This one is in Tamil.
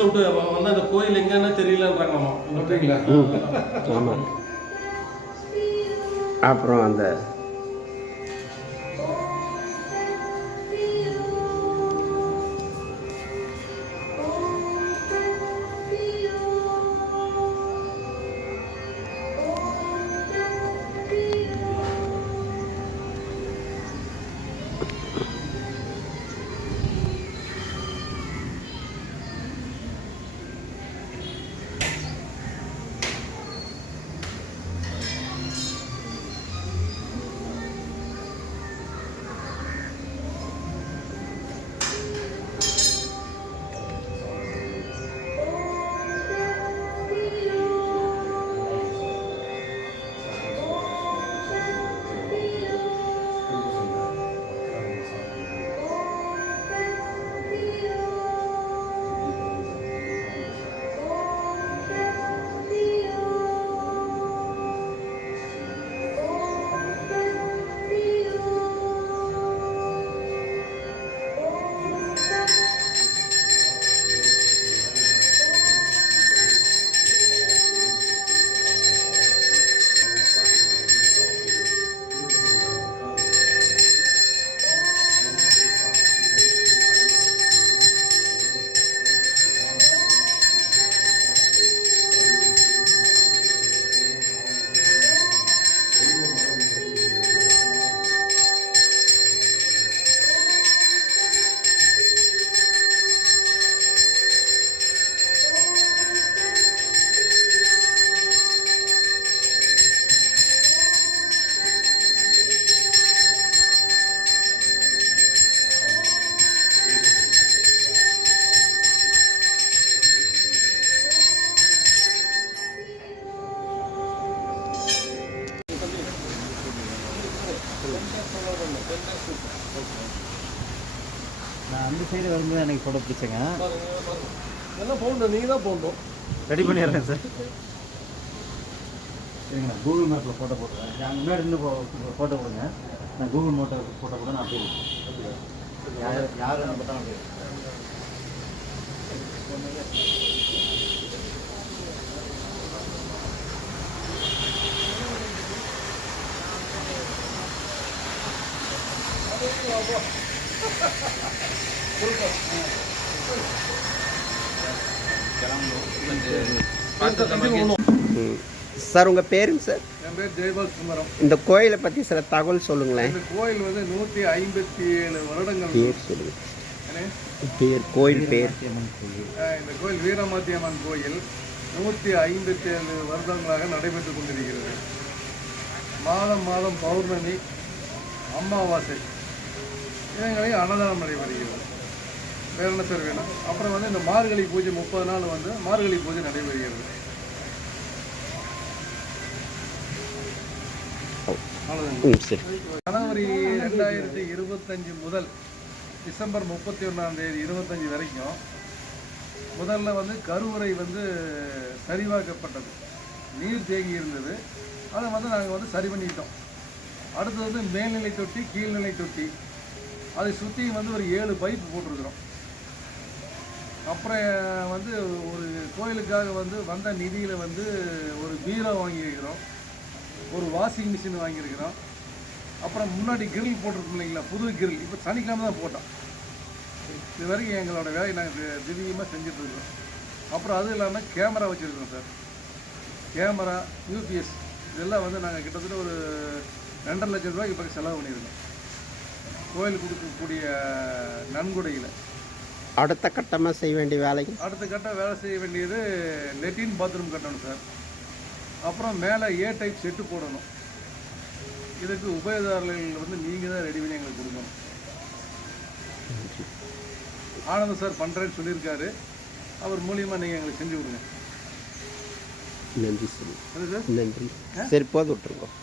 பஸ்ஸில் விட்டு வந்து அந்த கோயில் எங்கன்னு தெரியலன்றாங்களாமா. அப்படிங்களா? ஆமாம். அப்புறம் அந்த நான் அந்த சைடு வரும்போது எனக்கு ஃபோட்டோ பிடிச்சேங்க. எல்லாம் போகணும், நீங்கள் தான் போகணும். ரெடி பண்ணிடுறேன் சார். சரிங்கண்ணா, கூகுள் மேப்பில் ஃபோட்டோ போட்டுறேன். அங்கே முன்னாடி இருந்து ஃபோட்டோ கொடுங்க. நான் கூகுள் ஃபோட்டோ கூட நான் போயிருக்கேன். யார் பார்த்தா நான் போயிருக்கேன். சார் உங்கள் பேருங்க சார்? என் பேர் ஜெயபால் சுந்தரம். இந்த கோயிலை பற்றி சில தகவல் சொல்லுங்களேன். இந்த கோயில் வந்து 157 வருடங்கள். பேர் சொல்லுங்க. பேர் கோயில் பேர். இந்த கோயில் வீரமாத்தி அம்மன் கோயில் 157 வருடங்களாக நடைபெற்று கொண்டிருக்கிறது. மாதம் மாதம் பௌர்ணமி, அமாவாசை இவங்களையும் அன்னதானம் நடைபெறுகிறது. வேறு என்ன சார் வேணும்? அப்புறம் வந்து இந்த மார்கழி பூஜை 30 நாள் வந்து மார்கழி பூஜை நடைபெறுகிறது. ஜனவரி 2025 முதல் டிசம்பர் 31ஆம் தேதி 25 வரைக்கும் முதல்ல வந்து கருவறை வந்து சரிவாக்கப்பட்டது. நீர் தேங்கி இருந்தது. அதை வந்து நாங்கள் வந்து சரி பண்ணிட்டோம். அடுத்தது வந்து மேல்நிலை தொட்டி, கீழ்நிலை தொட்டி, அதை சுற்றி வந்து ஒரு 7 பைப்பு போட்டிருக்கிறோம். அப்புறம் வந்து ஒரு கோயிலுக்காக வந்து வந்த நிதியில் வந்து ஒரு பீரோ வாங்கியிருக்கிறோம், ஒரு வாஷிங் மிஷின் வாங்கியிருக்கிறோம். அப்புறம் முன்னாடி கிரில் போட்டிருக்கோம் இல்லைங்களா, புது கிரில் இப்போ சனிக்கிழமை தான் போட்டோம். இது வரைக்கும் எங்களோட வேலையை நாங்கள் திடீர்மாக செஞ்சிட்ருக்கிறோம். அப்புறம் அதுவும் இல்லாமல் கேமரா வச்சுருக்கோம் சார். கேமரா, யூபிஎஸ் இதெல்லாம் வந்து நாங்கள் கிட்டத்தட்ட ஒரு 2.5 லட்சம் ரூபாய்க்கு பக்கம் செலவு பண்ணியிருக்கோம் கோயிலுக்கு கொடுக்கக்கூடிய நன்கொடையில். அடுத்த கட்டமாக செய்ய வேண்டிய வேலைக்கு அடுத்த கட்டம் வேலை செய்ய வேண்டியது லெட்டின் பாத்ரூம் கட்டணும் சார். அப்புறம் மேலே ஏ டைப் செட்டு போடணும். இதுக்கு உபயோகதாரர்கள் வந்து நீங்கள் தான் ரெடி பண்ணி எங்களுக்கு கொடுக்கணும். ஆனந்த் சார் பண்ணுறேன்னு சொல்லியிருக்காரு. அவர் மூலியமாக நீங்கள் எங்களுக்கு செஞ்சு கொடுங்க. நன்றி சார். நன்றி. சரி, போது விட்டுருக்கோம்.